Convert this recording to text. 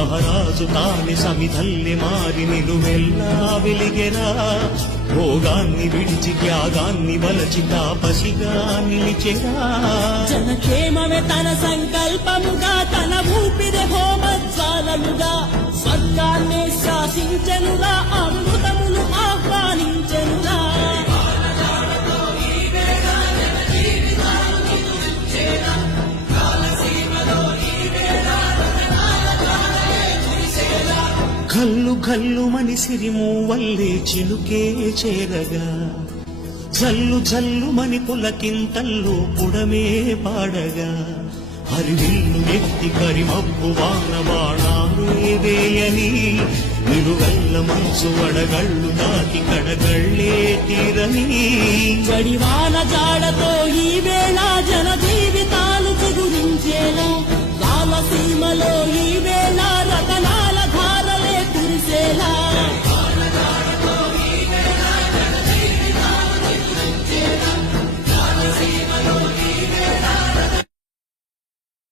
మహారాజు తాని సమిధల్లి మారి నిలువెల్లా వెలిగెరా భోగాన్ని విడిచి త్యాగాన్ని వలచి తాపసిగా నిలిచెరా జనక్షేమమే తన సంకల్పముగా తన ఊపిరి హోమజ్వాలలుగా స్వర్గాన్ని శాసించెనురా అమృతమును ఆహ్వానించెనురా కల్లు కల్లు మని సిరిమూవల్లే చిలుకే చేరగా జల్లు జల్లు మని పులకింతల్లు పుడమే పాడగా హరివిల్లు ఎత్తి కరిమబ్బు వాన బాణాలే వేయని నిలువెల్ల మనసు వడగళ్ళు దాటి కడగళ్ళే తీరని జడివాన జాడతో ఈ వేళ జన జీవితాలు చిగురించేలా రామసీమలో ఈ వేళ